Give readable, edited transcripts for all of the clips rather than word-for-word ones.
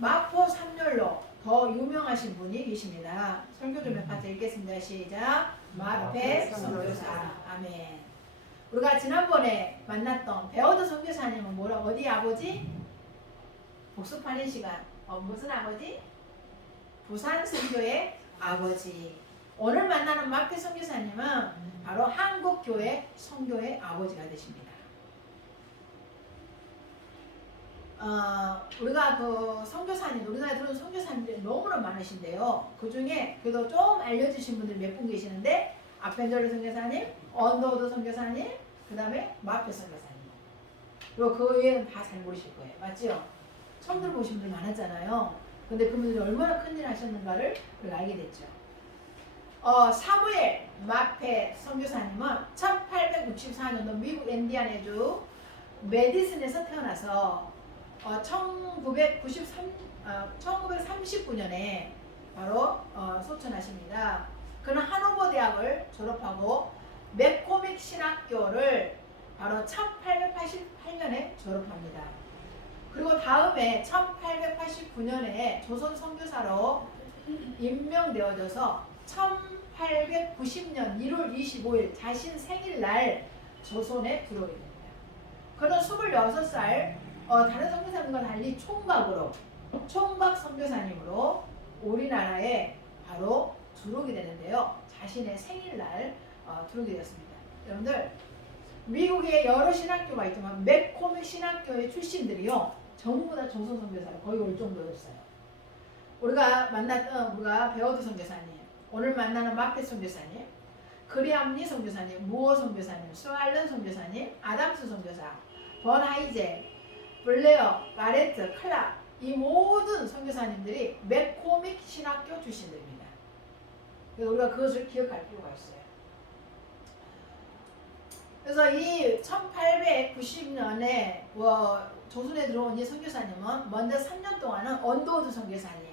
마포 삼열로 더 유명하신 분이 계십니다. 설교 좀 몇 파트 읽겠습니다. 시작. 마페 선교사. 아멘. 우리가 지난번에 만났던 배워드 선교사님은 뭐라 어디 아버지? 복습하는 시간. 무슨 아버지? 부산 선교의 아버지. 오늘 만나는 마페 선교사님은 바로 한국교회 선교의 아버지가 되십니다. 우리가 그 선교사님, 우리나라에 들어온 선교사님들이 너무나 많으신데요. 그 중에 그래도 좀 알려주신 분들 몇 분 계시는데, 아펜젤로 선교사님, 언더우드 선교사님, 그 다음에 마페 선교사님. 그리고 그 외에는 다 잘 모르실 거예요. 맞죠? 처음 들어보신 분들 많았잖아요. 근데 그분들이 얼마나 큰일 하셨는가를 우리가 알게 됐죠. 사무엘 마페 선교사님은 1864년도 미국 인디애나주 메디슨에서 태어나서 1939년에 바로 소천하십니다. 그는 하노버 대학을 졸업하고 맥코믹 신학교를 바로 1888년에 졸업합니다. 그리고 다음에 1889년에 조선 선교사로 임명되어져서 1890년 1월 25일 자신 생일날 조선에 들어오게 됩니다. 그는 26살 다른 선교사님과 달리 총각 선교사님으로 우리나라에 바로 들어오게 되는데요. 자신의 생일날 들어오게 되었습니다. 여러분들 미국에 여러 신학교가 있지만 맥코믹 신학교의 출신들이요 전부 다 조선 선교사로 거의 올 정도였어요. 우리가 배워드 선교사님, 오늘 만나는 마페 선교사님, 그리암리 선교사님, 무어 선교사님, 스왈런 선교사님, 아담스 선교사, 번하이제, 블레어, 바레트, 클락 이 모든 선교사님들이 맥코믹 신학교 출신들입니다. 그래서 우리가 그것을 기억할 필요가 있어요. 그래서 이 1890년에 조선에 들어온 이 선교사님은 먼저 3년 동안은 언더우드 선교사님,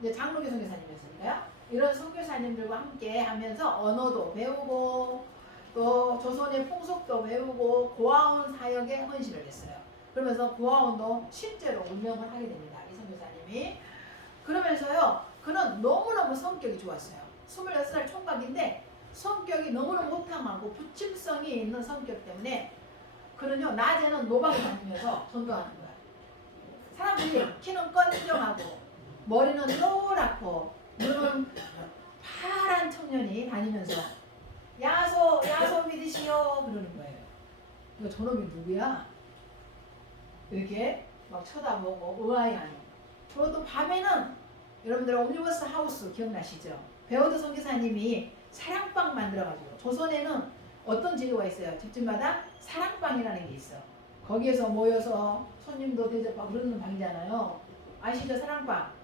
이제 장로교 선교사님이었으니까요. 이런 선교사님들과 함께 하면서 언어도 배우고 또 조선의 풍속도 배우고 고아원 사역에 헌신을 했어요. 그러면서 고아원도 실제로 운영을 하게 됩니다. 이 선교사님이. 그러면서요, 그는 너무너무 성격이 좋았어요. 26살 총각인데 성격이 너무너무 호탕하고 부침성이 있는 성격 때문에 그는요, 낮에는 노방을 다니면서 전도하는 거예요. 사람들이 키는 건정하고 머리는 노랗고 눈은 파란 청년이 다니면서 야소 믿으시오 그러는 거예요. 이거 저놈이 누구야? 이렇게 막 쳐다보고 의아해하는. 그리고 또 밤에는 여러분들 옴니버스 하우스 기억나시죠? 배워드 선교사님이 사랑방 만들어가지고, 조선에는 어떤 제도가 있어요? 집집마다 사랑방이라는 게 있어. 거기에서 모여서 손님도 대접하고 그러는 방이잖아요. 아시죠? 사랑방.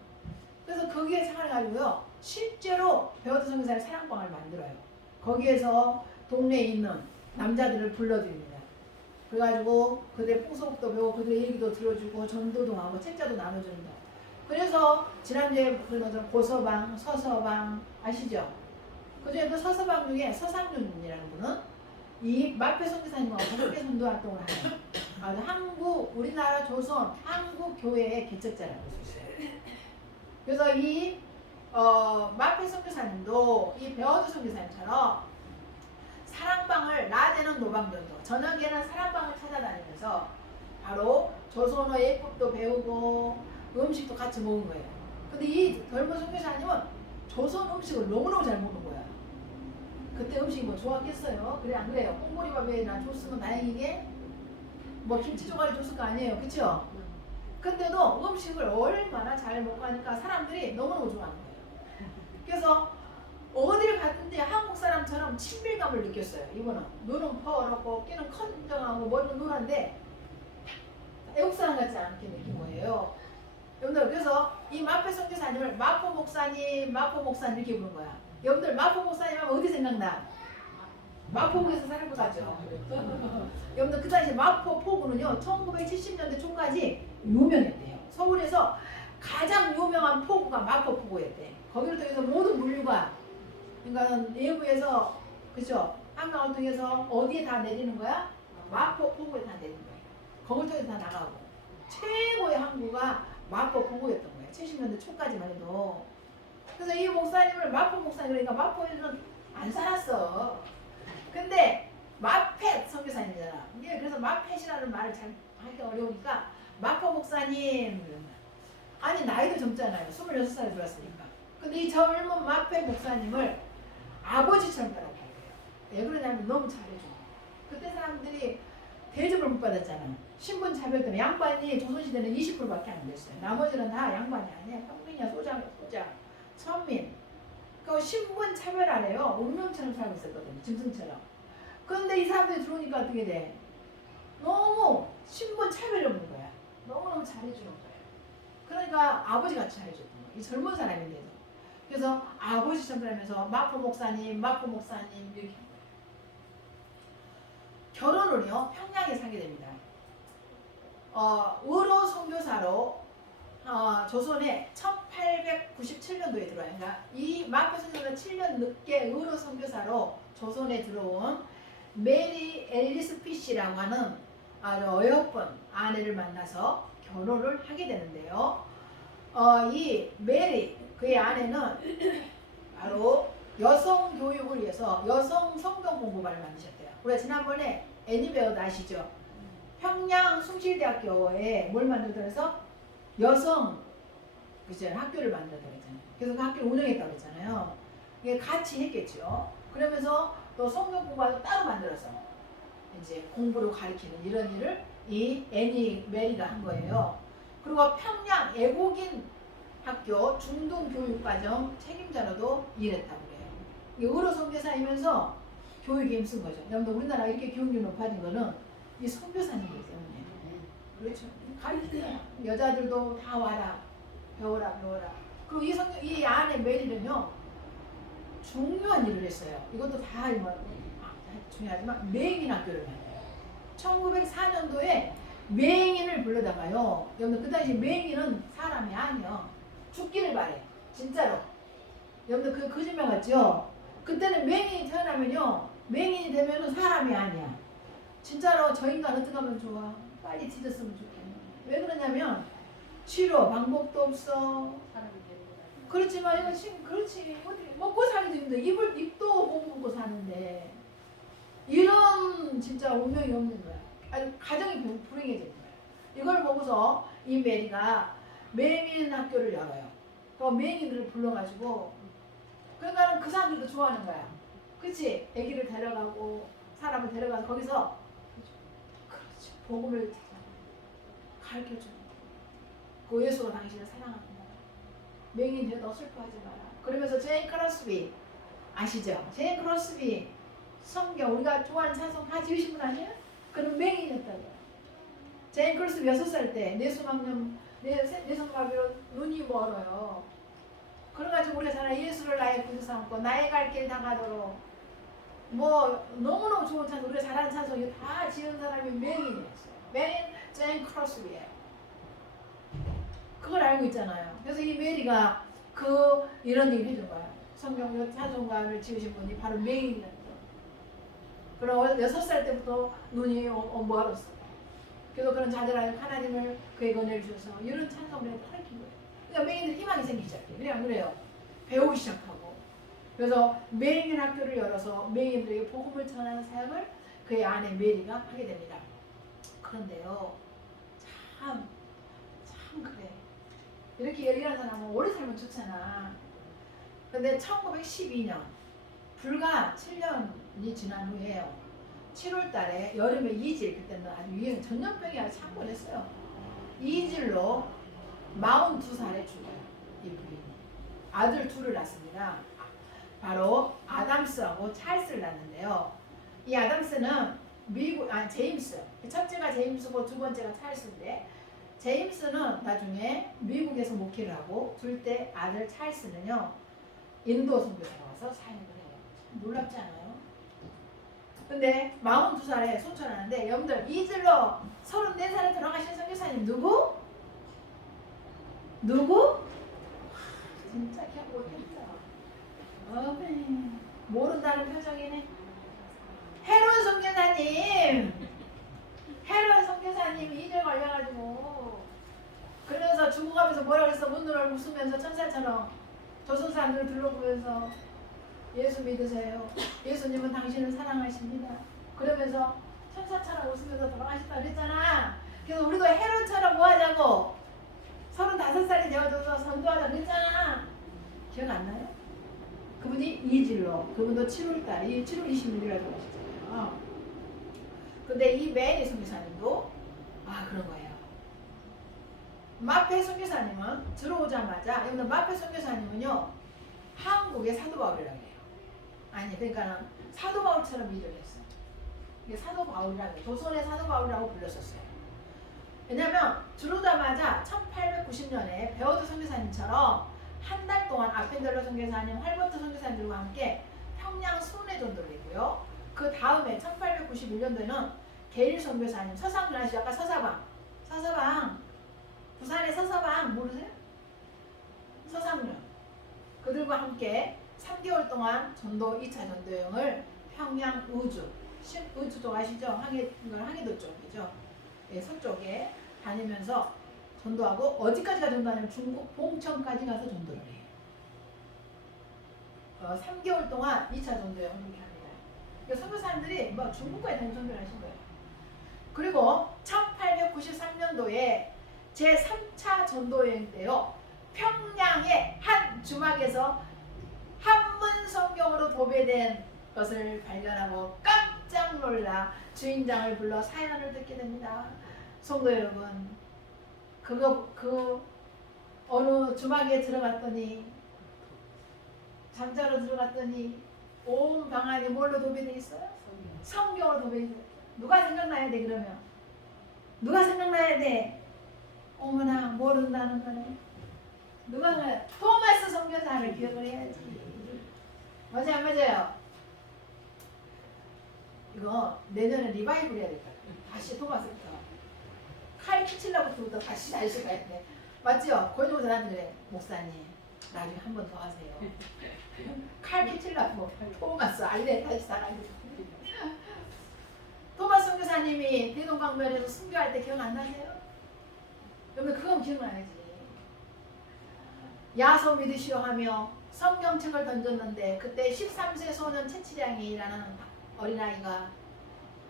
그래서 거기에 생활해가지고요, 실제로 배워드 선교사님 사랑방을 만들어요. 거기에서 동네에 있는 남자들을 불러드립니다. 그래가지고 그들의 풍속도 배우고 그들의 얘기도 들어주고 전도도 하고 책자도 나눠줍니다. 그래서 지난주에 그런 고서방, 서서방 아시죠? 그중에 그 서서방 중에 서상윤이라는 분은 이 마페 선교사님과 함께 선도 활동을 하는 우리나라 조선 한국 교회의 개척자라고 할 수 있어요. 그래서 이 마페 선교사님도 이 배워드 선교사님처럼 사랑방을 낮에는 노방전도, 저녁에는 사랑방을 찾아다니면서 바로 조선어 예법도 배우고 음식도 같이 먹은 거예요. 근데 이 젊은 선교사님은 조선 음식을 너무너무 잘 먹는 거야. 그때 음식이 뭐 좋았겠어요? 그래 안 그래요? 콩보리밥이나 줬으면 다행이게 뭐 김치조각이 줬을 거 아니에요, 그쵸? 근데도 음식을 얼마나 잘 먹고 하니까 사람들이 너무너무 좋아하는 거예요. 그래서 어딜 갔든지 한국 사람처럼 친밀감을 느꼈어요. 이분은 눈은 퍼렇고 끼는 컨정하고 머리는 노란데 애국 사람 같지 않게 느낀 거예요. 여러분들, 그래서 이 마페 선교사님을 마포 목사님 이렇게 부른 거야. 여러분들 마포 목사님 하면 어디 생각나? 마포구에서 살고 가죠. 여러분들 그 당시 마포구는요 1970년대 초까지 유명했대요. 서울에서 가장 유명한 포구가 마포포구였대. 거기를 통해서 모든 물류가, 그러니까 내부에서, 그죠? 한강을 통해서 어디에 다 내리는 거야? 마포포구에 다 내리는 거예요. 거길 통해서 다 나가고. 최고의 항구가 마포 공고였던 거예요. 70년대 초까지만 해도. 그래서 이 목사님을 마포 목사님, 그러니까 마포에는 안 살았어. 근데 마펫 선교사님이잖아. 이게 그래서 마펫이라는 말을 잘 하기 어려우니까 마포 목사님. 아니 나이도 젊잖아요. 26살에 들어왔으니까. 근데 이 젊은 마펫 목사님을 아버지처럼 따라가요. 왜 그러냐면 너무 잘해줘. 그때 사람들이 대접을 못 받았잖아. 신분 차별 때문에. 양반이 조선시대는 20%밖에 안 됐어요. 나머지는 다 양반이 아니야. 평민이야, 소장, 천민. 그 신분 차별 안 해요. 운명처럼 살고 있었거든요. 짐승처럼. 그런데 이 사람들이 들어오니까 어떻게 돼? 너무 신분 차별이 없는 거야. 너무너무 잘해주는 거야. 그러니까 아버지같이 잘해줬던 거야. 이 젊은 사람인데도. 그래서 아버지처럼 살면서 마포 목사님 이렇게 한 거예요. 결혼을요 평양에서 하게 됩니다. 의로 선교사로 조선에 1897년도에 들어와요. 그러니까 이 마포 선교사가 7년 늦게 의로 선교사로 조선에 들어온 메리 앨리스 피시라고 하는 아주 어여쁜 아내를 만나서 결혼을 하게 되는데요. 이 메리 그의 아내는 바로 여성 교육을 위해서 여성 성경 공부반을 만드셨대요. 우리가 지난번에 애니베어도 아시죠? 평양 숭실대학교에 뭘 만들어서 여성 그죠 학교를 만들었다고 했잖아요. 그래서 그 학교를 운영했다고 했잖아요. 이게 같이 했겠죠. 그러면서 또 성경 공부도 따로 만들어서 이제 공부를 가르치는 이런 일을 이 애니 메리가 한 거예요. 그리고 평양 애국인 학교 중등교육과정 책임자로도 일했다고 그래요. 이 의로 선교사이면서 교육에 힘쓴 거죠. 여러분들 우리나라 이렇게 교육이 높아진 거는 이 선교사님이기 때문에. 그렇죠. 가르치는 여자들도 다 와라. 배워라. 그리고 이 안에 메리는요. 중요한 일을 했어요. 이것도 다 중요하지만 맹인 학교를 만들어요. 1904년도에 맹인을 불러다가요. 여러분들 그 당시 맹인은 사람이 아니요. 죽기를 바래. 진짜로. 여러분들 그 거짓말 같죠? 그때는 맹인이 태어나면요. 맹인이 되면은 사람이 아니야. 진짜로 저 인간 어떻게 하면 좋아? 빨리 뒤졌으면 좋겠네. 왜 그러냐면 치료 방법도 없어. 그렇지만 이거 지금 그렇지 어디 먹고 살기도 힘들어. 입도 못 먹고 사는데 이런 진짜 운명이 없는 거야. 아니 가정이 불행해지는 거야. 이걸 보고서 이 메리가 맹인 학교를 열어요. 그 맹인들을 불러가지고 그러니까 그 사람들도 좋아하는 거야. 그치? 아기를 데려가고 사람을 데려가서 거기서 그렇죠. 복음을 가르쳐주는 그 예수가 당신을 사랑한다. 맹인 되어 슬퍼하지 마라. 그러면서 제인 크로스비 아시죠? 제인 크로스비 성경 우리가 좋아하는 찬송 다 지으신 분 아니에요? 그는 맹인이었다고요. 제인 크로스비 6살 때 뇌성마비로 눈이 멀어요. 그래가지고 우리가 잘 예수를 나의 구주 삼고 나의 갈 길 당하도록 뭐 너무너무 좋은 찬송 우리가 잘하는 찬송 이거 다 지은 사람이 맹인이었어요. 맹인 제인 크로스비예요. 그걸 알고 있잖아요. 그래서 이 메리가 이런 얘기를 해준 거야. 성경 찬송가를 지으신 분이 바로 맹인이었죠. 그럼 6살 때부터 눈이 멀었어. 그래서 그런 자들아요 하나님을 그의 은혜를 주셔서 이런 찬송을 가르친 거예요. 그러니까 맹인들 희망이 생기기 시작해요. 그냥 그래요. 배우기 시작하고. 그래서 맹인 학교를 열어서 맹인들에게 복음을 전하는 사역을 그의 아내 메리가 하게 됩니다. 그런데요. 참 그래. 이렇게 열일한 사람은 오래 살면 좋잖아. 근데 1912년 불과 7년이 지난 후에요. 7월 달에 여름에 이질 그때는 아주 유행 전염병이 아주 창궐했어요. 이질로 42살에 죽어요. 이 부인이. 아들 둘을 낳습니다. 바로 아담스하고 찰스를 낳는데요. 이 아담스는 제임스. 첫째가 제임스고 두 번째가 찰스인데 제임스는 나중에 미국에서 목회를 하고 둘째 아들 찰스는요. 인도 선교사로 와서 사역을 해요. 놀랍지 않아요? 근데 42살에 소천하는데 여러분들 이질로 34살에 돌아가신 선교사님 누구? 진짜 기억 못했다. 모른다는 표정이네. 헤론 선교사님 이질 걸려가지고 그래서 죽어가면서 뭐라 그랬어? 문드러를 웃으면서 천사처럼 조선 사람들을 둘러보면서 예수 믿으세요. 예수님은 당신을 사랑하십니다. 그러면서 천사처럼 웃으면서 돌아가셨다 그랬잖아. 그래서 우리도 헤롯처럼 뭐 하자고? 35살이 되어줘서 선도하자 그랬잖아. 기억 안 나요? 그분이 이질로, 그분도 7월달, 7월 26일에 돌아가셨잖아요. 근데 이 메리 선교사님도 그런 거예요. 마페 선교사님은 들어오자마자, 여러분 마페 선교사님은요 한국의 사도 바울이라고 해요. 아니 그러니까 사도 바울처럼 일을 했어요. 이게 사도 바울이라고 해요. 조선의 사도 바울이라고 불렀었어요. 왜냐면 들어오자마자 1890년에 베오드 선교사님처럼 한 달 동안 아펜델러 선교사님, 활버트 선교사님들과 함께 평양 순회 전도를 했고요. 그 다음에 1891년도에는 게일 선교사님, 서상윤 아시죠? 아까 서사방 부산의 서사방 모르세요? 서상윤 그들과 함께 3개월 동안 전도 2차 전도 여행을 평양 우주 쪽 아시죠? 항해도 쪽이죠. 예, 서쪽에 다니면서 전도하고 어디까지가 전도하냐면 중국 봉천까지 가서 전도를 해요. 3개월 동안 2차 전도 여행을 이렇게 합니다. 그러니까 선교사님들이 뭐 중국까지 다니면서 전도를 하신 거예요. 그리고 1893년도에 제3차 전도여행 때요. 평양의 한 주막에서 한문 성경으로 도배된 것을 발견하고 깜짝 놀라 주인장을 불러 사연을 듣게 됩니다. 성도 여러분, 어느 주막에 들어갔더니 잠자러 들어갔더니 온 방안이 뭘로 도배되어 있어요? 성경으로 도배되어 있어요. 누가 생각나야 돼 그러면? 누가 생각나야 돼? 어머나 모른다는 거네. 누가 토마스 선교사를 기억을 해야지. 맞아요 안 맞아요? 이거 내년에 리바이벌 해야 될까? 다시 토마스부터 칼 키칠라부터 다시 가야 돼. 맞죠? 고인호사 나한테 그래. 목사님 나중에 한 번 더 하세요. 칼 키칠라부 토마스 알레 다시 살아야 돼. 토마스 선교사님이 대동강변에서 순교할 때 기억 안 나세요? 여러분 그건 기억나야지. 야소 믿으시오 하며 성경책을 던졌는데 그때 13세 소년 채치량이라는 어린아이가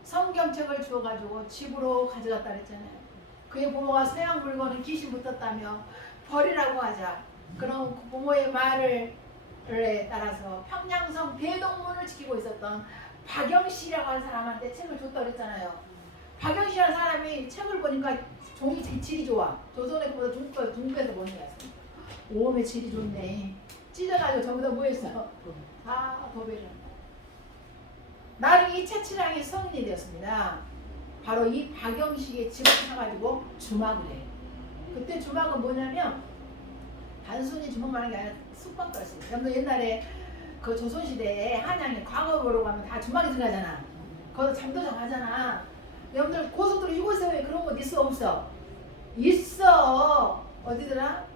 성경책을 주워가지고 집으로 가져갔다 그랬잖아요. 그의 부모가 서양 물건은 귀신 붙었다며 버리라고 하자. 그럼 그 부모의 말을 따라서 평양성 대동문을 지키고 있었던 박영씨라고 하는 사람한테 책을 줬다고 그랬잖아요. 박영씨라는 사람이 책을 보니까 종이 질이 좋아. 조선의 것보다 중국에서 보는 게 있습니다. 오메 질이 좋네. 찢어가지고 저기다 뭐 했어요? 도배를 한다. 나중에 이 채치량이 성인이 되었습니다. 바로 이 박영식의 집을 사가지고 주막을 해요. 그때 주막은 뭐냐면 단순히 주막만 하는 게 아니라 숙박도 할 수 있어요. 여러분 옛날에 그 조선시대에 한양에 과거 보러 가면 다 주막에 들어가잖아. 거기서 잠도 좀 하잖아. 여러분들 고속도로 휴게소에 그런 거 있어 없어? 있어. 어디더라?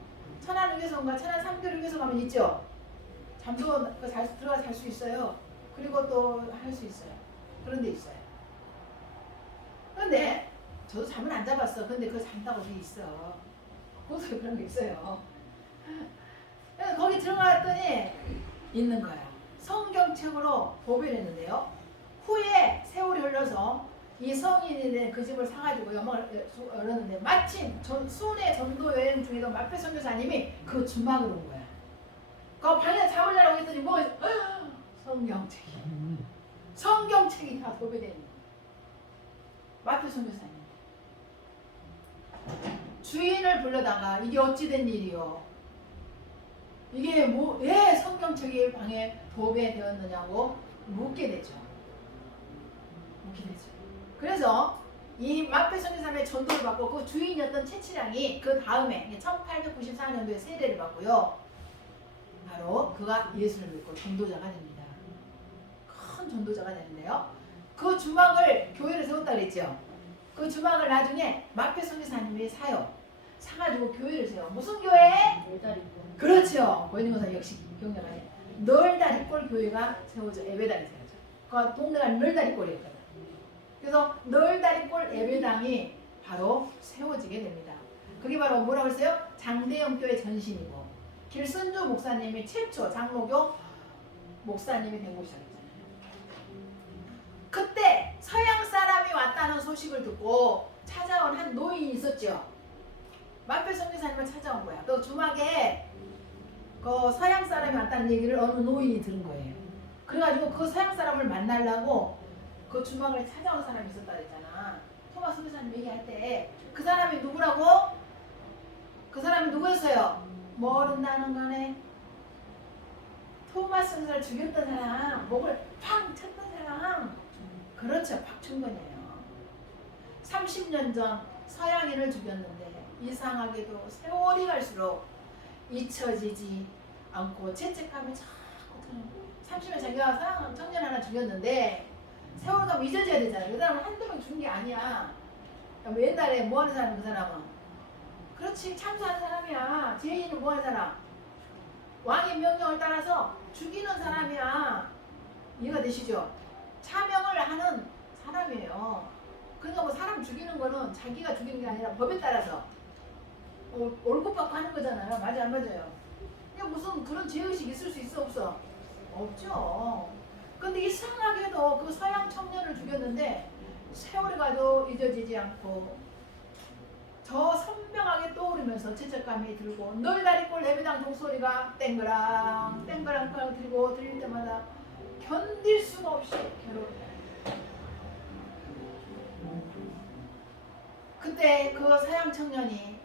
천안휴게소인가 천안 3개월 휴게소 가면 있죠. 잠도 들어가서 잘 수 있어요. 그리고 또 할 수 있어요. 그런 데 있어요. 근데 저도 잠을 안 잡았어. 근데 그거 잔다고 돼 있어. 고속에 그런 게 있어요. 거기 들어갔더니 있는 거야. 성경책으로 도배를 했는데요. 후에 세월이 흘러서 이 성인이 된 그 집을 사가지고 영광을 얻었는데 마침 순회 전도 여행 중에도 마페 선교사님이 그 주막으로 온 거야. 그 방에 잠을 자라고 했더니 뭐 성경책이 다 도배된 마페 선교사님. 주인을 불러다가 이게 어찌된 일이요? 이게 왜 성경책이 방에 도배되었느냐고 묻게 되죠. 그래서 이 마페 선교사님의 전도를 받고 그 주인이었던 채치량이 그 다음에 1894년도에 세례를 받고요. 바로 그가 예수를 믿고 전도자가 됩니다. 큰 전도자가 되는데요. 그 주막을 교회를 세웠다 그랬죠. 그 주막을 나중에 마페 선교사님이 사가지고 교회를 세워. 무슨 교회? 그렇죠. 고인호사 역시 경력하네. 널다리꼴 교회가 세워져. 예배당이 세워져. 그 동네가 널다리꼴이었거든. 그래서 널다리꼴 예배당이 바로 세워지게 됩니다. 그게 바로 뭐라고 했어요? 장대영교의 전신이고 길선조 목사님이 최초 장로교 목사님이 된 곳이잖아요. 그때 서양 사람이 왔다는 소식을 듣고 찾아온 한 노인이 있었죠. 마페 선교사님을 찾아온 거야. 또 주막에 그 서양 사람이 왔다는 얘기를 어느 노인이 들은 거예요. 그래가지고 그 서양 사람을 만나려고 그 주막을 찾아온 사람이 있었다 그랬잖아. 토마스 선교사님 얘기할 때 그 사람이 누구라고? 그 사람이 누구였어요? 모른다는 거네. 토마스 선교사를 죽였던 사람, 목을 팡 쳤던 사람. 그렇죠, 박충건이에요. 30년 전 서양인을 죽였는데 이상하게도 세월이 갈수록 잊혀지지 않고 죄책감이 자꾸 드는 거예요. 30년 자기가 서양 청년 하나 죽였는데 세월 가면 잊어져야 되잖아요. 그 사람은 한두 명 죽은 게 아니야. 옛날에 뭐 하는 사람 그 사람은? 그렇지, 참수하는 사람이야. 죄인은 뭐 하는 사람? 왕의 명령을 따라서 죽이는 사람이야. 이해가 되시죠? 차명을 하는 사람이에요. 그러니까 뭐 사람 죽이는 거는 자기가 죽이는 게 아니라 법에 따라서 월급 받고 하는 거잖아요. 맞아 안 맞아요? 그냥 무슨 그런 죄의식이 있을 수 있어 없어? 없죠. 근데 이상하게도 그 서양 청년을 죽였는데 세월이 가도 잊어지지 않고 저 선명하게 떠오르면서 죄책감이 들고 널다리꼴 예배당 종소리가 땡그랑 땡그랑 들고 들릴 때마다 견딜 수가 없이 괴로워요. 그때 그 서양 청년이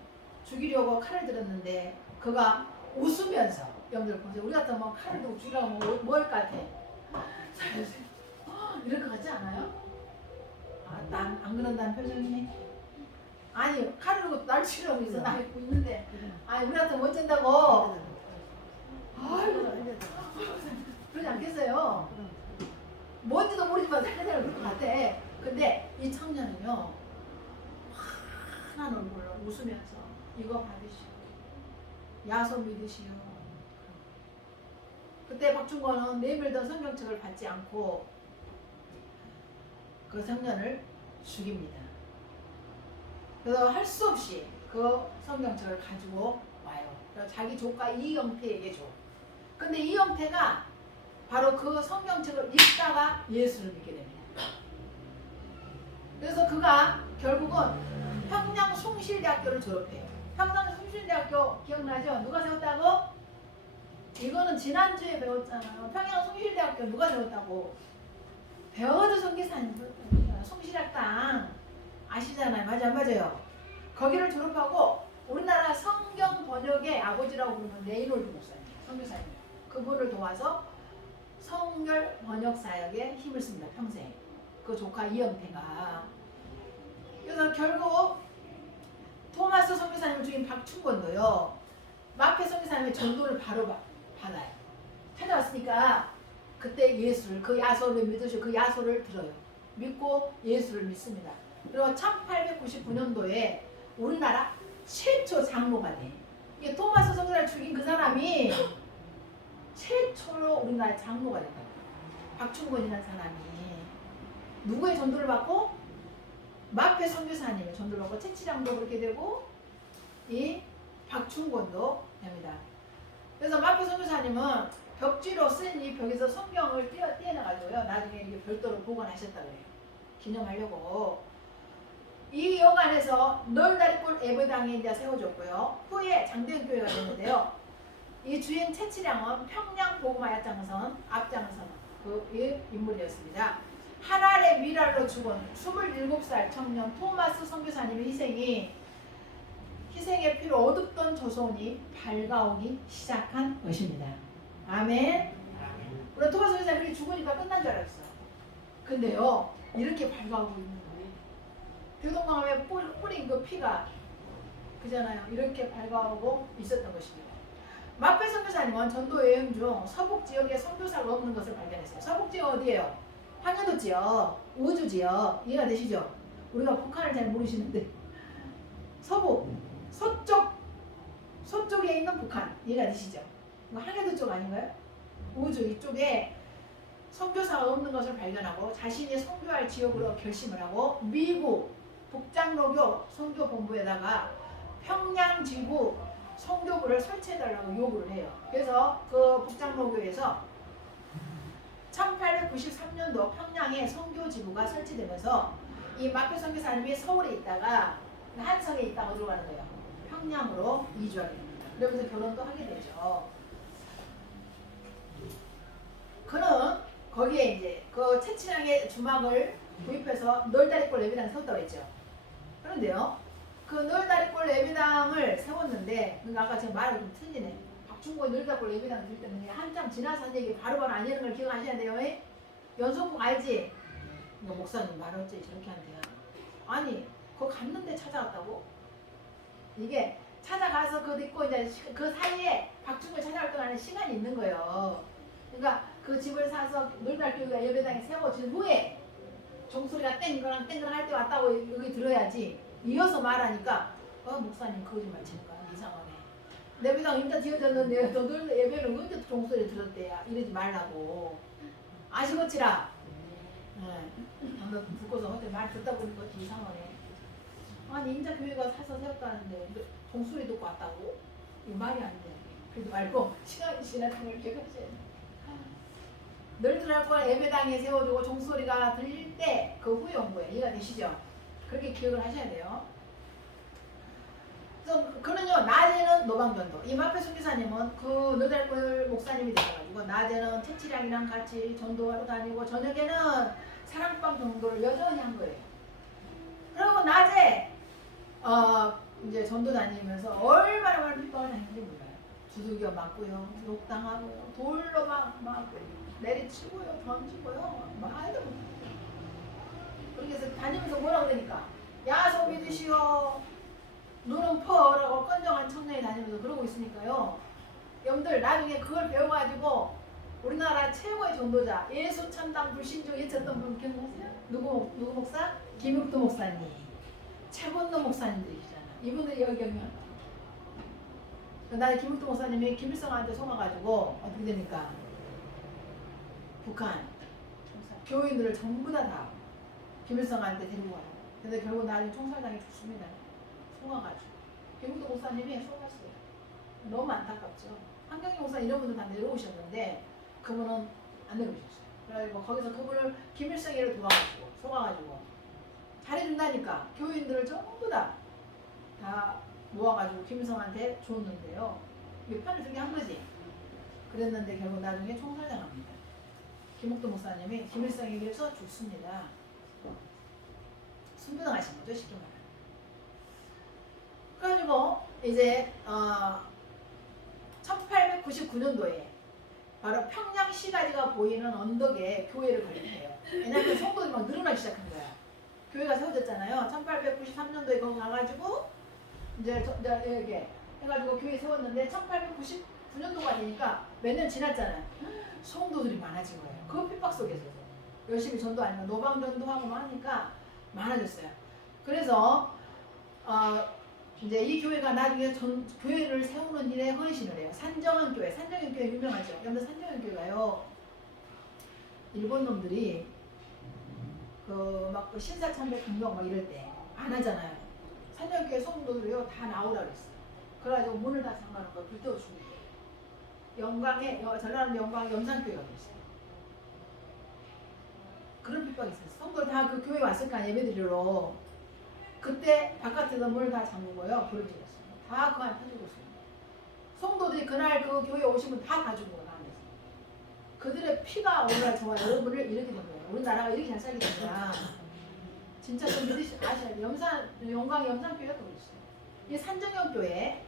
죽이려고 칼을 들었는데 그가 웃으면서, 여러분들 보세요. 우리 같으면 뭐 칼을 들고 죽이라고 뭐 할 것 같아? 살려주세요. 이럴 것 같지 않아요? 난 안 그런다는 표정이. 아니 칼을 들고 날 치려고 있어. 나 입고 있는데 아니 우리 같으면 어쩐다고. 아이고 그러지 않겠어요? 뭔지도 모르지만 살려달라고 그럴 것 같아. 근데 이 청년은요 환한 얼굴로 웃으면서 이거 받으시오. 야소 믿으시오. 그때 박충권은 내밀던 성경책을 받지 않고 그 청년을 죽입니다. 그래서 할 수 없이 그 성경책을 가지고 와요. 그래서 자기 조카 이영태에게 줘. 근데 이영태가 바로 그 성경책을 읽다가 예수를 믿게 됩니다. 그래서 그가 결국은 평양 숭실대학교를 졸업해요. 평양 숭실대학교 기억나죠? 누가 세웠다고? 이거는 지난주에 배웠잖아요. 평양 숭실대학교 누가 세웠다고? 배워도 선교사님 숭실학당 아시잖아요. 맞아 안 맞아요? 거기를 졸업하고 우리나라 성경 번역의 아버지라고 부르는 레이놀드 목사님, 선교사님. 그분을 도와서 성결 번역 사역에 힘을 씁니다. 평생. 그 조카 이영태가. 그래서 결국 토마스 선교사님을 죽인 박충권도요. 마페 선교사님의 전도를 바로 받아요. 찾아왔으니까 그때 예수를, 그 야소를 믿으시고 그 야소를 들어요. 믿고 예수를 믿습니다. 그리고 1899년도에 우리나라 최초 장로가 돼. 이게 토마스 선교사를 죽인 그 사람이 최초로 우리나라 장로가 됐다. 박충권이라는 사람이 누구의 전도를 받고? 마페 선교사님의 전도를 받고 채치량도 그렇게 되고 이 박충권도 됩니다. 그래서 마페 선교사님은 벽지로 쓴 이 벽에서 성경을 떼어내가지고요. 나중에 이게 별도로 보관하셨다 그래요. 기념하려고. 이 영안에서 널다리꼴 예배당이 이제 세워졌고요. 후에 장대현교회가 됐는데요. 이 주인 채치량은 평양 복음화 앞장선 그 인물이었습니다. 하나의 미랄로 죽은 27살 청년 토마스 선교사님의 희생의 피로 어둡던 조선이 밝아오기 시작한 것입니다. 아멘. 우리 토마스 선교사님이 죽으니까 끝난 줄 알았어. 근데요 이렇게 밝아오고 있는 거예요. 교동강에 뿌린 그 피가 그잖아요. 이렇게 밝아오고 있었던 것입니다. 마페 선교사님은 전도 여행 중 서북 지역에 선교사가 없는 것을 발견했어요. 서북 지역 어디예요? 황해도 지역, 우주 지역. 이해가 되시죠? 우리가 북한을 잘 모르시는데 서북, 서쪽에 있는 북한. 이해가 되시죠? 황해도 쪽 아닌가요? 우주 이쪽에 선교사가 없는 것을 발견하고 자신이 선교할 지역으로 결심을 하고 미국 북장로교 선교본부에다가 평양지구 성교부를 설치해달라고 요구를 해요. 그래서 그 북장로교에서 1893년도 평양에 성교지구가 설치되면서 이 마표 선교사님이 서울에 있다가 한성에 있다가 어디로 가는 거예요? 평양으로 이주하게 됩니다. 그러면서 결혼도 하게 되죠. 그는 거기에 이제 그 채취량의 주막을 구입해서 널다리골 예배당을 세웠다고 했죠. 그런데요, 그 널다리골 예배당을 세웠는데, 그러니까 아까 제가 말을 좀 틀리네. 박충고의 널다리골 예배당 들 때는 한참 지나서 한 얘기 바로바로 아니라는 걸 기억하셔야 돼요. 연속곡 알지? 그러니까 목사님 말 어째 저렇게 한대요. 아니, 그거 갔는데 찾아왔다고? 이게 찾아가서 그거 듣고 이제 그 사이에 박충고를 찾아갈 동안에 시간이 있는 거예요. 그러니까 그 집을 사서 널다리교회가 예배당에 세워진 후에 종소리가 땡그랑 땡그랑 할 때 왔다고 여기 들어야지. 이어서 말하니까 목사님 거짓말 치는 거야. 이상하네. 내 배당 임자 지어졌는데 너들 예배는 언제 종소리 들었대야. 이러지 말라고. 아시겠지라. 너 듣고서 어제 말 듣다 보니까 이상하네. 아니 임자 교회가 사서 세웠다는데 종소리 듣고 왔다고? 이 말이 안 돼. 그러지 말고 시간이 지나는 걸 기억하셔야 돼. 널들하고 예배당에 세워두고 종소리가 들릴 때 그 후에 온 거예요. 이해가 되시죠? 그렇게 기억을 하셔야 돼요. 그래서 그는요, 낮에는 노방전도. 이마페 선교사님은 그 널달골 목사님이 되셔가지고 낮에는 채치량이랑 같이 전도하러 다니고 저녁에는 사랑방 전도를 여전히 한 거예요. 그리고 낮에 이제 전도 다니면서 얼마나 많은 핍박을 당했는지 몰라요. 두들겨 맞고요, 욕당하고요, 돌로 막 내리치고요, 던지고요, 말도 못해요. 그래서 다니면서 뭐라고 그러니까 야소 믿으시오, 눈은 퍼라고 건정한 청년이 다니면서 그러고 있으니까요. 여러분들 나중에 그걸 배워가지고 우리나라 최고의 전도자 예수천당 불신주 예쳤던 분 기억나세요? 누구 목사? 김육도 목사님, 최건도 목사님들이시잖아. 이분들이 여기 오면 나의 김육도 목사님이 김일성한테 속아가지고 어떻게 됩니까? 북한 교인들을 전부 다 김일성한테 데리고 가요. 근데 결국 나중에 총살당해 죽습니다. 속아가지고. 김육도 목사님이 속았어요. 너무 안타깝죠. 한경희 목사 이런 분들 다 내려오셨는데 그분은 안 내려오셨어요. 그래가지고 거기서 그분을 김일성이를 도와가지고 속아가지고 잘해준다니까 교인들을 전부 다 모아가지고 김일성한테 줬는데요. 이게 판을 들게 한 거지. 그랬는데 결국 나중에 총살당합니다. 김옥도 목사님이 김일성에 의해서 죽습니다. 순교당하신 거죠, 쉽게 말하면. 그래가지고 이제 1899년도에 바로 평양시가지가 보이는 언덕에 교회를 건립해요. 왜냐하면 성도들이 막 늘어나기 시작한 거야. 교회가 세워졌잖아요. 1893년도에 거기 가가지고 이제 이렇게 해가지고 교회 세웠는데 1899년도가 되니까 몇 년 지났잖아요. 성도들이 많아진 거예요. 그 핍박 속에서 열심히 전도 아니면 노방전도하고 하니까 많아졌어요. 그래서 이제 이 교회가 나중에 교회를 세우는 일에 헌신을 해요. 산정원 교회 유명하죠. 여러분들 산정원 교회가요, 일본 놈들이 막 신사참배 공동 막 이럴 때 안 하잖아요. 산정원 교회 성도들이요 다 나오라 그랬어요. 그래가지고 문을 다 잠가놓고 불태워 죽이고, 전라남도 영광 염산교회가 그랬어요. 그런 핍박이 있었어요. 성도들 다 그 교회 왔을 거 아니에요, 예배드리러. 그때 바깥에서 문을 다 잠그고요, 불을 지렸어요. 다 그 안에 터지고 있습니다. 성도들이 그날 그 교회에 오시면 다 가지고 그 안에서. 그들의 피가 오늘날 저와 여러분을 이렇게 된 거예요. 우리나라가 이렇게 잘 살게 된 거야. 진짜 좀 아셔야 돼요. 영광 염산교회가 또 있어요. 이 산정형 교회,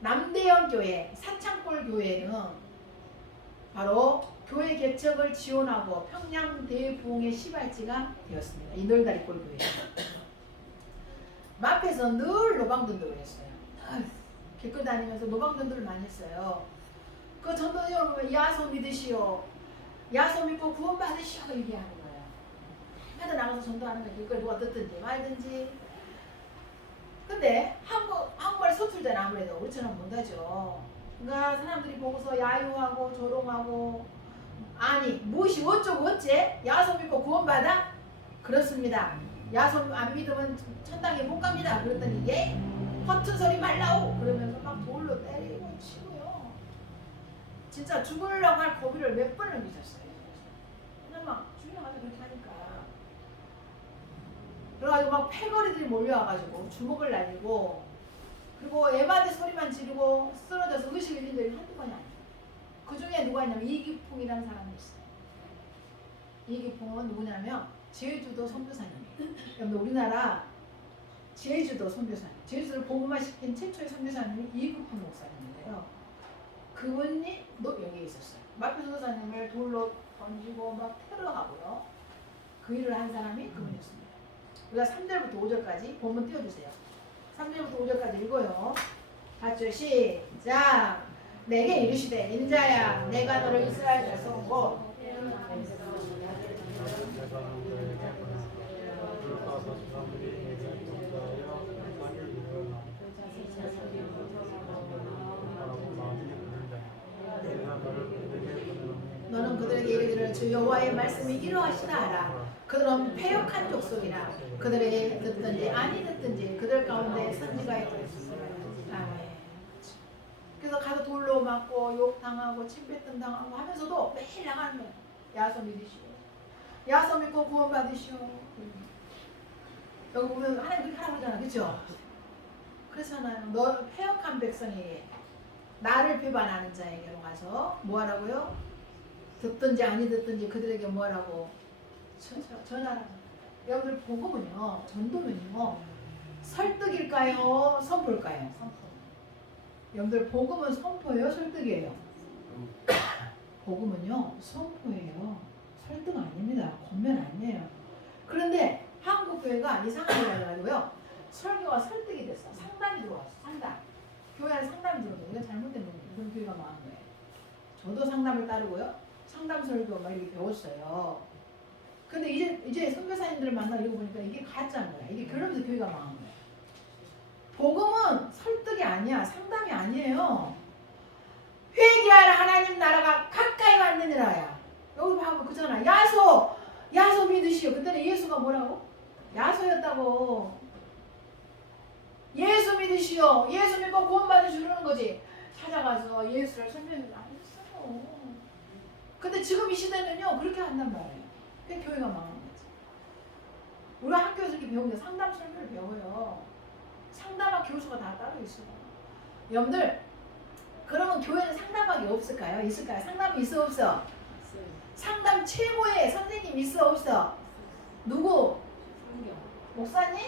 남대형 교회, 사창골 교회는 바로 교회 개척을 지원하고 평양 대부흥의 시발지가 되었습니다. 이 널다리골 교회. 마페에서 늘 노방전도를 했어요. 길거리 다니면서 노방전도를 많이 했어요. 그 전도자를 보면 야소 믿으시오, 야소 믿고 구원 받으시오 얘기하는 거예요. 해도 나가서 전도하는 거예요. 길거리 누가 듣든지 말든지. 근데 한국말 서툴잖아. 아무래도 우리처럼 못하죠. 그러니까 사람들이 보고서 야유하고 조롱하고, 아니 무엇이 어쩌고 어째? 야소 믿고 구원 받아? 그렇습니다. 야소 안 믿으면 천당에 못 갑니다. 그랬더니 예? 허튼 소리 말라오 그러면서 막 돌로 때리고 치고요. 진짜 죽으려고 할 고비를 몇 번을 미쳤어요. 그냥 막 죽이려고 그렇게 하니까. 그래가지고 막 패거리들이 몰려와가지고 주먹을 날리고, 그리고 에바데 소리만 지르고 쓰러져서 의식 잃는 적이 한두 번이 아니에요. 그 중에 누가 있냐면 이기풍이라는 사람이 있어요. 이기풍은 누구냐면 제주도 선교사님이에요. 여러분 우리나라 제주도 선교사님, 제주도를 복음화시킨 최초의 선교사님이 이기풍 목사님인데요. 그분이 여기에 있었어요. 마표 선교사님을 돌로 던지고 막 테러하고요. 그 일을 한 사람이 그분이었습니다. 우리가 3절부터 5절까지 본문 띄워주세요. 3절부터 5절까지 읽어요. 같이 시작. 내게 이르시되 인자야 내가 너를 이스라엘 백성으로 너는 그들에게 이르기를 주 여호와의 말씀이 이러하시나 하라. 그들은 패역한 족속이라. 그들에게 듣든지 아니 듣든지 그들 가운데 선지가 있고 아멘. 그래서 가서 돌로 맞고 욕당하고 침뱉음 당하고 하면서도 매일 나가는 거예요. 야소 믿으시오. 야소 믿고 구원 받으시오. 여기 보면 하나님 그렇게 하라고 그러잖아. 그렇죠? 그렇잖아요. 너 패역한 백성에게 나를 비반하는 자에게로 가서 뭐하라고요? 듣든지 아니 듣든지 그들에게 뭐하라고? 전하라고. 여러분들 복음은요, 전도는요, 설득일까요? 선포일까요? 선포. 여러분들 복음은 선포예요? 설득이에요? 복음은요, 선포예요. 설득 아닙니다. 권면 아니에요. 그런데 한국 교회가 이상하게 해가지고요, 설교가 설득이 됐어. 상담이 들어왔어. 상담. 교회 안에 상담이 들어오고 이건 잘못된 겁니다. 그런 교회가 망한 거예요. 저도 상담을 따르고요, 상담 설교 막 이렇게 배웠어요. 근데 이제 선교사님들을 만나고 보니까 이게 가짜인 거야. 이게 그러면서 교회가 망한 거야. 복음은 설득이 아니야. 상담이 아니에요. 회개하라 하나님 나라가 가까이 왔느니라야. 여기 봐봐 그잖아. 야소 믿으시오. 그때는 예수가 뭐라고? 야소였다고. 예수 믿으시오. 예수 믿고 구원 받으시는 거지. 찾아가서 예수를 설명해 안 했어요. 근데 지금 이 시대는요 그렇게 한단 말이에요. 그 교회가 망한 거지. 우리 학교에서 이렇게 배우는데 상담 설교를 배워요. 상담학 교수가 다 따로 있어요. 여러분들 그러면 교회는 상담학이 없을까요? 있을까요? 상담이 있어 없어? 상담 최고의 선생님 있어 없어? 누구? 성경. 목사님?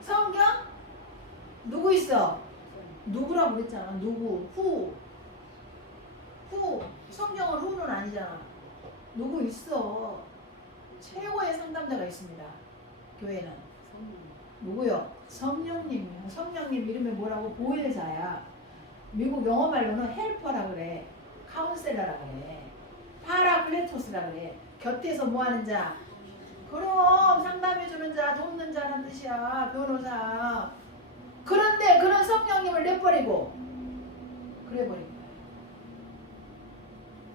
성경? 누구 있어? 누구라고 그랬잖아. 누구? 후. 성경은 후는 아니잖아. 누구 있어? 최고의 상담자가 있습니다. 교회는. 누구요? 성령님이요. 성령님 이름이 뭐라고? 보혜자야. 미국 영어 말로는 헬퍼라 그래. 카운셀러라 그래. 파라클레토스라 그래. 곁에서 뭐하는 자? 그럼 상담해주는 자, 돕는 자라는 뜻이야. 변호사. 그런데 그런 성령님을 내버리고 그래버린 거야.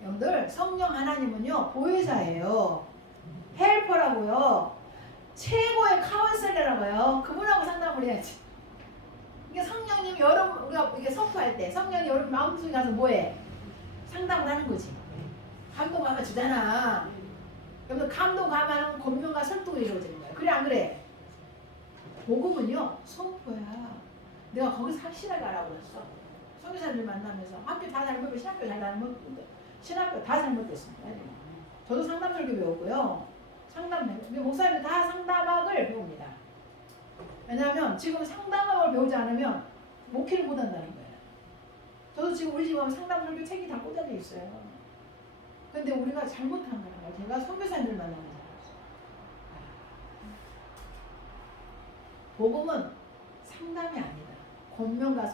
여러분들 성령 하나님은요 보혜사예요. 헬퍼라고요. 최고의 카운셀러라고요. 그분하고 상담을 해야지. 이게 성령님이 여러분 우리가 이게 선포할 때 성령이 여러분 마음속에 가서 뭐해? 상담을 하는 거지. 감동하면 주잖아. 여러분 감동하면 권면과 설득을 이루어지는 거야. 그래 안 그래? 복음은요 선포야. 내가 거기서 확실하게 알아버렸어. 선교사님들 만나면서 학교 다 잘못되고 신학교 잘 잘못되고 신학교 다 잘못됐습니다. 저도 상담설교 배우고요. 목사님들 다 상담학을 배웁니다. 왜냐하면 지금 상담학을 배우지 않으면 목회를 못한다는 거예요. 저도 지금 우리 집에 가면 상담설교 책이 다 꽂아져 있어요. 근데 우리가 잘못한 거예요. 제가 선교사님들 만나면서 복음은 상담이 아니다. 권면과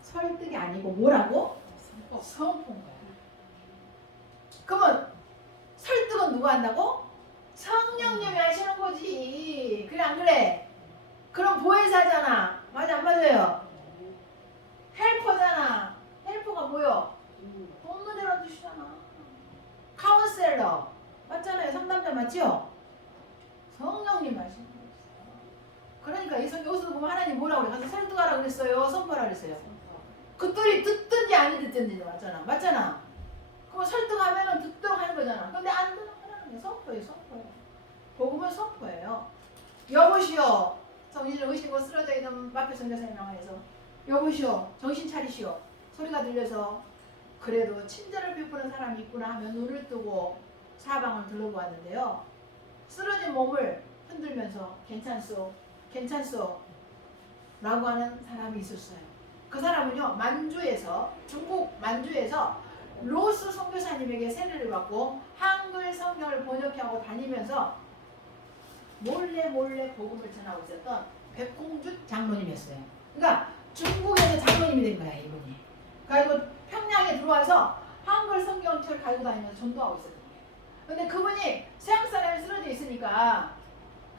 설득이 아니고 뭐라고? 선포인 거야. 그러면 설득은 누가 한다고? 성령님이 하시는 거지. 그래 안 그래? 그럼 보혜사잖아. 맞아 안 맞아요? 헬퍼잖아. 헬퍼가 뭐요? 돕는 데라는 뜻이잖아. 카운셀러 맞잖아요. 상담자 맞죠? 성령님 하시는 거였어. 그러니까 이 여기서 보면 하나님 뭐라고 그래? 가서 설득하라고 그랬어요? 선포하라 그랬어요? 그들이 듣든지 안 듣든지 맞잖아. 그럼 설득하면은 듣도록 하는 거잖아. 근데 안 듣는 거는 선포예요. 복음은 선포예요. 여보시오. 정신을 의심고 쓰러져 있는 마페 선교사님 나와서 여보시오. 정신 차리시오. 소리가 들려서 그래도 친절을 베푸는 사람이 있구나 하면 눈을 뜨고 사방을 둘러보았는데요. 쓰러진 몸을 흔들면서 괜찮소 라고 하는 사람이 있었어요. 그 사람은요, 중국 만주에서 로스 선교사님에게 세례를 받고 한글 성경을 번역하고 다니면서 몰래 복음을 전하고 있었던 백공주 장로님이었어요. 그러니까 중국에서 장로님이 된 거야, 이분이. 그리고 평양에 들어와서 한글 성경책을 가지고 다니면서 전도하고 있었던 거예요. 근데 그분이 서양 사람이 쓰러져 있으니까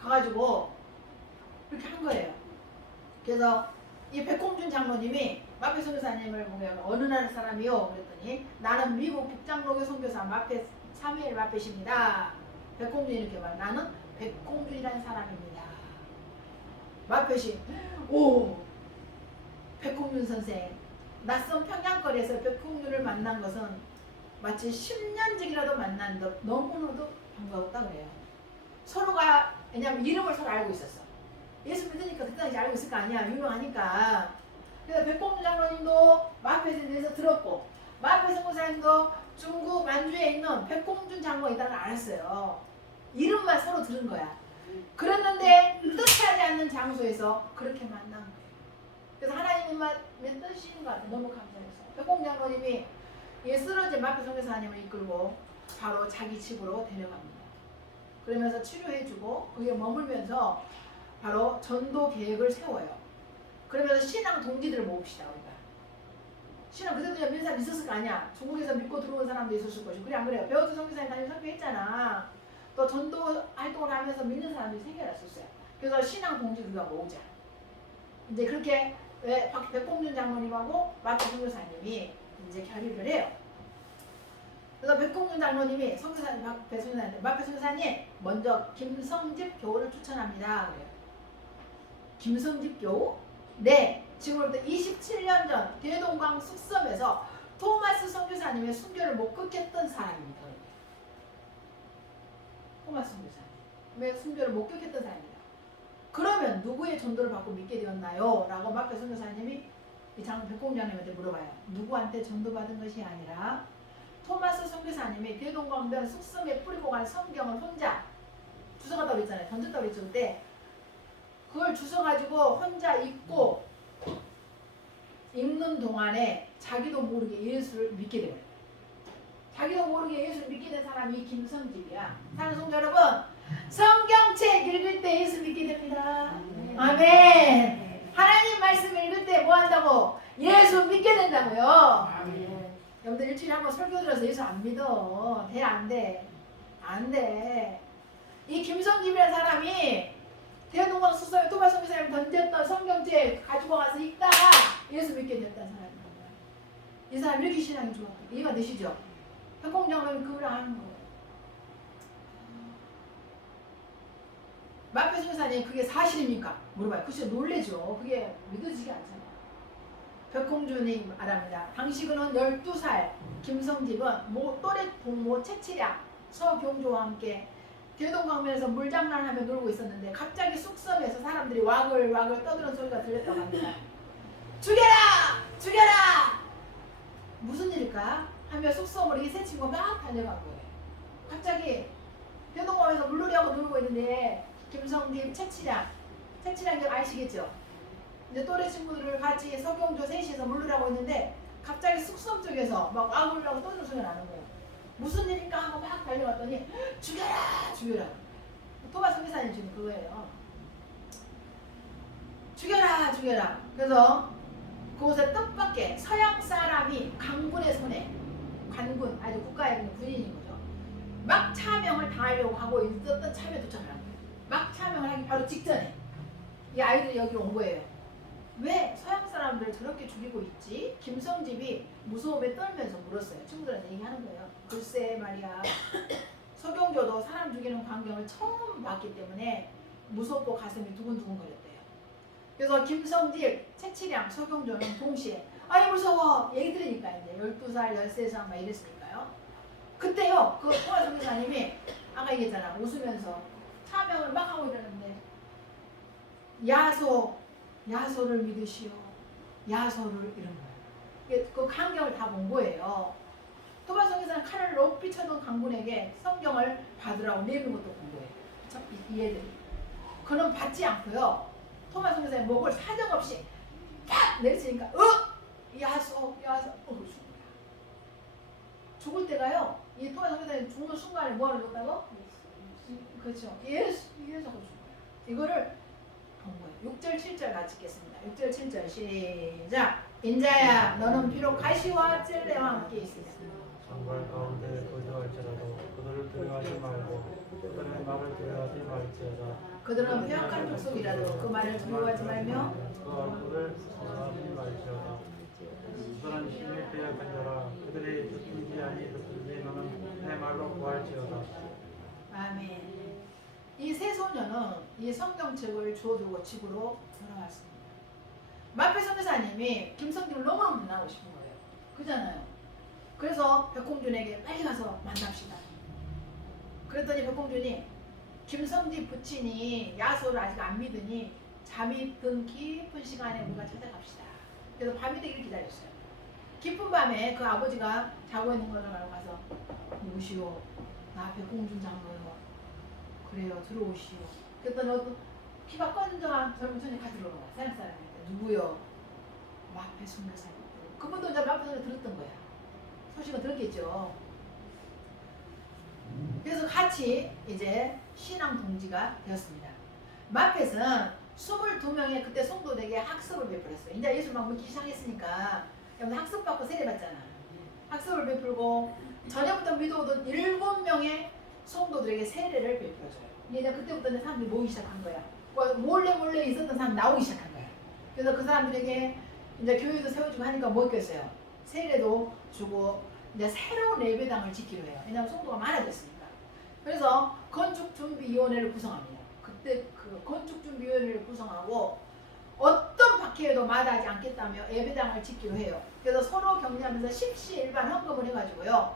가가지고 이렇게 한 거예요. 그래서 이 백홍준 장로님이 마페 선교사님을 보면 어느 나라 사람이요? 그랬더니 나는 미국 북장로교 선교사 마페 사무엘 마페십니다. 백홍준 이렇게 말. 나는 백홍준이라는 사람입니다. 마페시 오 백홍준 선생 낯선 평양거리에서 백홍준을 만난 것은 마치 10년직이라도 만난 듯 너무나도 반가웠다 그래요. 서로가 왜냐면 이름을 서로 알고 있었어. 예수 믿으니까 그때 당시 알고 있을 거 아니야. 유명하니까. 그래서 백봉주 장로님도 마페에 대해서 들었고 마페 선교사님도 중국 만주에 있는 백봉준 장로가 있다는 걸 알았어요. 이름만 서로 들은 거야. 그랬는데 뜻하지 않는 장소에서 그렇게 만난 거예요. 그래서 하나님만 뜻이신 것 같아요. 너무 감사해서 백봉주 장로님이 쓰러진 마페 선교사님을 이끌고 바로 자기 집으로 데려갑니다. 그러면서 치료해주고 거기에 머물면서 바로 전도 계획을 세워요. 그러면서 신앙 동기들을 모읍시다. 우리가 신앙 그때도 믿는 사람 있었을 거 아니야. 중국에서 믿고 들어온 사람도 있었을 것이고. 그래 안 그래요? 베어트 선교사님 다니면 설교했잖아. 또 전도 활동을 하면서 믿는 사람들이 생겨났었어요. 그래서 신앙 동기를 우리가 모으자. 이제 그렇게 백봉준 장로님하고 마페 선교사님이 이제 결의를 해요. 그래서 백봉준 장로님이 마페 선교사님 먼저 김성집 교우를 추천합니다. 그래요. 김성집 교우? 네, 지금부터 27년 전 대동강 쑥섬에서 토마스 선교사님의 순교를 목격했던 사람입니다. 토마스 선교사님의 순교를 목격했던 사람입니다. 그러면 누구의 전도를 받고 믿게 되었나요? 라고 마페 선교사님이 백공장님한테 물어봐요. 누구한테 전도받은 것이 아니라 토마스 선교사님이 대동강변 쑥섬에 뿌리고 간 성경을 혼자 주워갔다고 했잖아요. 던졌다고 했죠. 그때 그걸 주워가지고 혼자 읽고 읽는 동안에 자기도 모르게 예수를 믿게 돼요. 자기도 모르게 예수를 믿게 된 사람이 김성집이야. 사랑하는 성도 여러분, 성경책 읽을 때 예수 믿게 됩니다. 아멘. 하나님 말씀 읽을 때 뭐 한다고? 예수 믿게 된다고요. 아멘. 여러분들 일주일에 한번 설교 들어서 예수 안 믿어. 돼? 안 돼? 안 돼. 이 김성집이라는 사람이 대동강 쑥섬에 토마스 선교사님 던졌던 성경책 가지고 가서 읽다가 예수 믿게 됐다는 사람입니다. 이 사람 이렇게 신앙이 좋았다. 이해가 되시죠? 백공장로님 그걸 아는 거예요. 마페 선교사님 그게 사실입니까? 물어봐요. 그쵸? 놀래죠. 그게 믿어지지 않잖아요. 백홍준이 말합니다. 당시그는 12살 김성집은 또래 동무 채치량 서경조와 함께 대동강변에서 물장난하며 놀고 있었는데 갑자기 쑥섬에서 사람들이 와글와글 떠드는 소리가 들렸다고 합니다. 죽여라! 죽여라! 무슨 일일까? 하며 쑥섬으로 이 세 친구가 막 달려간 거예요. 갑자기 대동강에서 물놀이하고 놀고 있는데 김성집, 채치량 기 아시겠죠? 이제 또래 친구들을 같이 서경조 셋이서 물놀이하고 있는데 갑자기 쑥섬 쪽에서 막 와글와글 떠드는 소리가 나는 거예요. 무슨 일일까 하고 막 달려갔더니 죽여라! 죽여라! 토마스 선교사님 지금 그거예요. 죽여라! 죽여라! 그래서 그곳에 뜻밖의 서양 사람이 강군의 손에 관군, 아주 국가의 군인인 거죠. 막 차명을 당하려고 하고 있었던 참에 도착을 한 거예요. 막 차명을 하기 바로 직전에 이 아이들이 여기로 온 거예요. 왜 서양 사람들을 저렇게 죽이고 있지? 김성집이 무서움에 떨면서 물었어요. 친구들한테 얘기하는 거예요. 글쎄 말이야. 서경조도 사람 죽이는 광경을 처음 봤기 때문에 무섭고 가슴이 두근두근 거렸대요. 그래서 김성집, 최치량, 서경조는 동시에 아이 무서워 얘기 들으니까 이제 12살, 13살 막 이랬으니까요. 그때요 그 통화 선교사님이 아까 얘기했잖아 웃으면서 차명을 막 하고 이러는데 야소를 믿으시오 야소를 이런 거예요. 그 강경을 다 본 거예요. 토마 선교사는 칼을 높이 쳐둔 강군에게 성경을 받으라고 내는 것도 본 거예요. 이해들이. 그는 받지 않고요. 토마 선교사의 목을 사정없이 팍 내리치니까 야소 죽은 거야. 죽을 때가요. 이 토마 선교사님 죽는 순간에 뭐하러 죽었다고? 그렇죠. 예수하고 죽은 거야. 이거를 본 거예요. 6절 7절 같이 읽겠습니다. 6절 7절 시작. 인자야 너는 비록 가시와 찔레와 함께 있으냐 정말 가운데 거주할지라도 그들을 두려워하지 말고 그들의 말을 두려워하지 말지어다. 그들은 폐역한 족속이라도 그 말을 두려워하지 말며 그 얼굴을 선하지 말지어다. 그들은 심히 폐역한 자라 그들이 듣든지 아니 듣든지 너는 내 말로 구할지어다. 아멘. 이 세 소녀는 이 성경책을 주워들고 집으로 돌아왔습니다. 마페 선교사님이 김성준을 너무너무 만나고 싶은 거예요. 그잖아요. 그래서 백홍준에게 빨리 가서 만납시다. 그랬더니 백홍준이 김성지 부친이 야소를 아직 안 믿으니 잠이 든 깊은 시간에 우리가 찾아갑시다. 그래서 밤이 되길 기다렸어요. 깊은 밤에 그 아버지가 자고 있는 것을 알고 가서 누구시오? 나 백홍준 장로요. 그래요 들어오시오. 그랬더니 키가 건조한 젊은 처녀가 들어오는 거야. 서양 사람인데 누구요? 마페 선교사님. 그분도 이제 마페 선교 들었던 거야. 소식은 들었겠죠. 그래서 같이 이제 신앙 동지가 되었습니다. 마펫은 22명의 그때 성도들에게 학습을 베풀었어요. 이제 예수 막 믿기 시작했으니까 학습받고 세례받잖아. 학습을 베풀고 전에부터 믿어오던 7명의 성도들에게 세례를 베풀어줘요. 이제 그때부터 사람들이 모이기 시작한 거야. 몰래 있었던 사람 나오기 시작한 거야. 그래서 그 사람들에게 이제 교회도 세워주고 하니까 뭐 있겠어요? 세례도 주고 이제 새로운 예배당을 짓기로 해요. 왜냐하면 성도가 많아졌으니까. 그래서 건축준비위원회를 구성합니다. 그때 그 건축준비위원회를 구성하고 어떤 박해에도 마다하지 않겠다며 예배당을 짓기로 해요. 그래서 서로 격려하면서 십시일반 헌금을 해가지고요.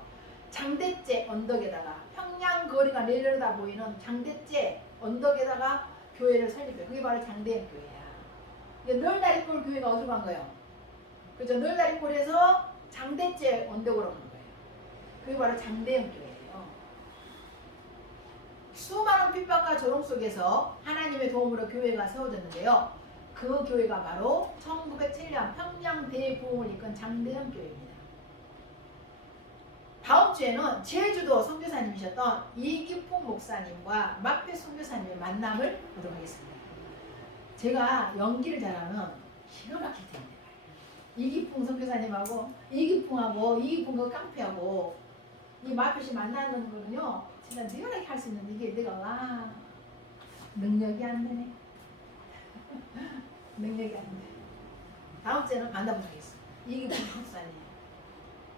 장대째 언덕에다가 평양 거리가 내려다 보이는 장대째 언덕에다가 교회를 설립해요. 그게 바로 장대현 교회야. 널다리골 교회가 어디로 간 거예요? 그죠? 널다리골에서 장대째 언덕으로 간 거예요. 그게 바로 장대현 교회예요. 수많은 핍박과 조롱 속에서 하나님의 도움으로 교회가 세워졌는데요. 그 교회가 바로 1907년 평양 대부흥을 이끈 장대현 교회입니다. 다음 주에는 제주도 선교사님이셨던 이기풍 목사님과 마페 선교사님의 만남을 보도록 하겠습니다. 제가 연기를 잘하는 기가 막힐 텐데 이기풍 선교사님하고 이기풍 그 깡패하고 이 마펫이 만나는 거는요 진짜 리얼하게 할 수 있는 이게 내가 와 능력이 안 되네. 능력이 안 돼. 다음 주에는 만나보도록 하겠습니다. 이기풍 목사님.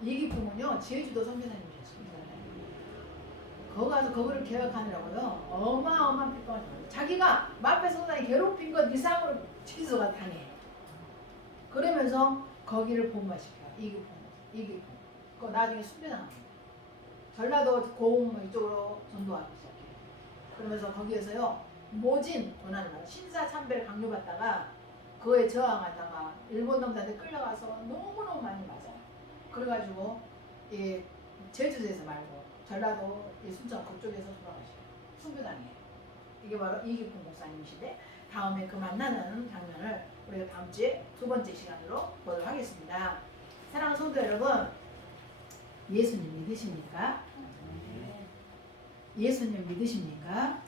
이기풍은요 제주도 선교사님이셨습니다. 거기 가서 그거를 개혁하느라고요 어마어마한 핍박을 당해요. 자기가 마페 선교사님 괴롭힌 것 이상으로 취소가 당해. 그러면서 거기를 복무시켜요. 이기풍. 그 나중에 순교당합니다. 전라도 고흥 이쪽으로 전도하기 시작해요. 그러면서 거기에서요 모진 권한을 받아 신사참배를 강요받다가 그거에 저항하다가 일본 놈들한테 끌려가서 너무너무 많이 맞아요. 그래가지고 이 제주도에서 말고 전라도 이 순천 그쪽에서 돌아가셔요. 순교당해요. 이게 바로 이기풍 목사님이신데 다음에 그 만나는 장면을 우리가 다음 주에 두 번째 시간으로 보도록 하겠습니다. 사랑하는 성도 여러분, 예수님 믿으십니까? 예수님 믿으십니까?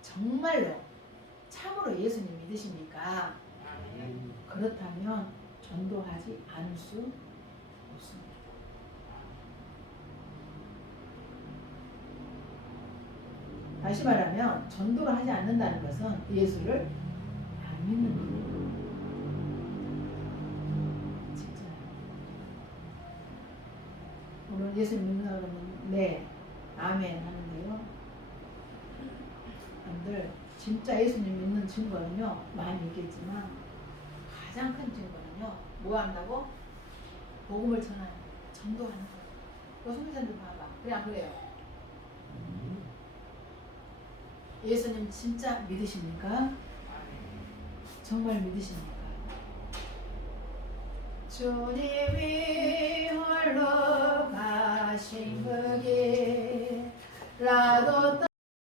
정말로 참으로 예수님 믿으십니까? 그렇다면 전도하지 않을 수 없습니다. 다시 말하면 전도를 하지 않는다는 것은 예수를 안 믿는 겁니다. 진짜요. 오늘 예수 믿는다 그러면 네, 아멘 하는데요. 여러분들 진짜 예수님 믿는 증거는요, 많이 있겠지만 가장 큰 증거는요, 뭐 한다고? 복음을 전하는 거예요. 전도하는 거예요. 그 성교사님들 봐봐. 그래 안 그래요? 예수님 진짜 믿으십니까? 정말 믿으십니까? 주님이